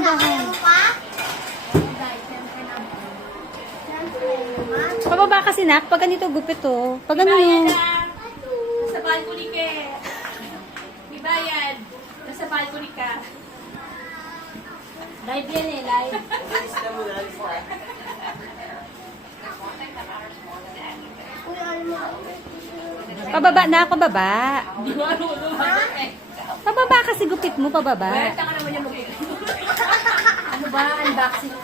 dahan. Pababa kasi nak, pag ganito gupit to. Pag ano yun. Nasa balcony ka. May bayad. Nasa balcony ka. Live yan eh, live. Pababa na, pababa. Di ba ano eh. Pababa kasi gupit mo, pababa. Bata ka naman yung Ano ba? Unboxing.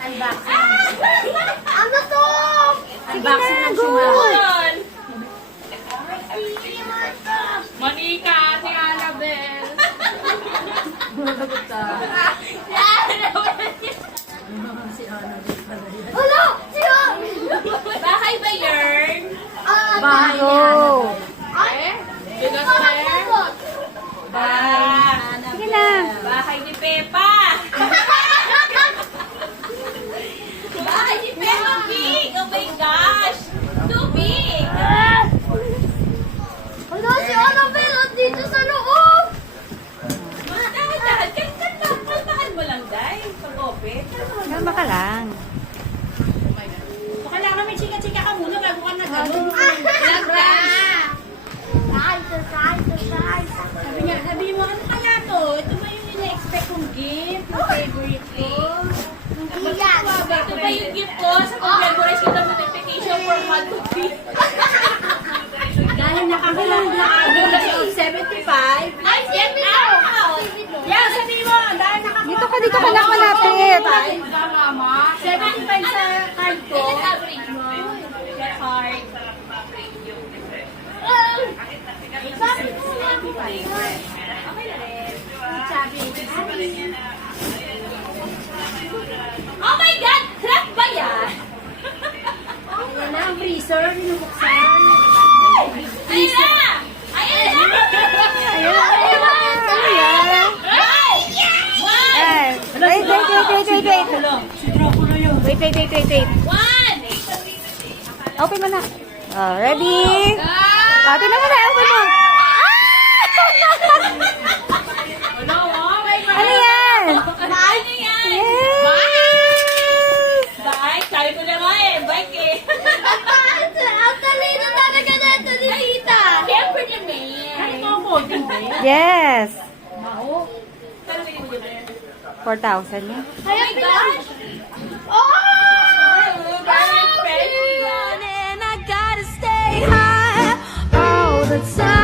Ano to? Sige Unboxing na, ng go. Yun. Manika, si Annabel. Mabagot ka. Hello! Siya! Bahay ba yun? Bahay ni Go. Eh? Yun ang sir? Sige na. Bahay ni Pepa. Bahay ni Pepa big. Oh my gosh. Too big. Hello, si Annabel dito sa loob. Dahan-dahan. Kalmahan mo lang, Day. Pag-open. Kalma ka lang. Baka lang namin chika-chika ka muna bago ka nag-ano. Lagda. Sabi mo, ano kaya to? Ito ba yung ina-expect kong gift? Yung favorite ko? Ito ba yung gift ko sa pag-memorize ko ng notification for month to be? Dahil nakakulang na of 75. Ay, get out! Yeah, sabi mo, dahil Dito ka lang malapit. 75 sa card ko. Average mo. Get hard. Oh my God! Crack ba yan? Yan na ang freezer, binubuksan. Ayun na! Ayun na! Ayun na. Ano yan? Ay! One! Ay, wait. Si Dracula yun. Wait. One! Open mo na. Oh, ready? Pati na mo na. Open mo. Hello, oh my God! Ano yan? Ano yan? Yes! Bike? Sabi ko na nga eh. Bike eh. Ang talino talaga na ito ni Tita. Siyempre naman. Ano mo ako, hindi? Yes. Mao. 4,000 yan. Oh my gosh! Oh! Very expensive. And I gotta stay high all the time.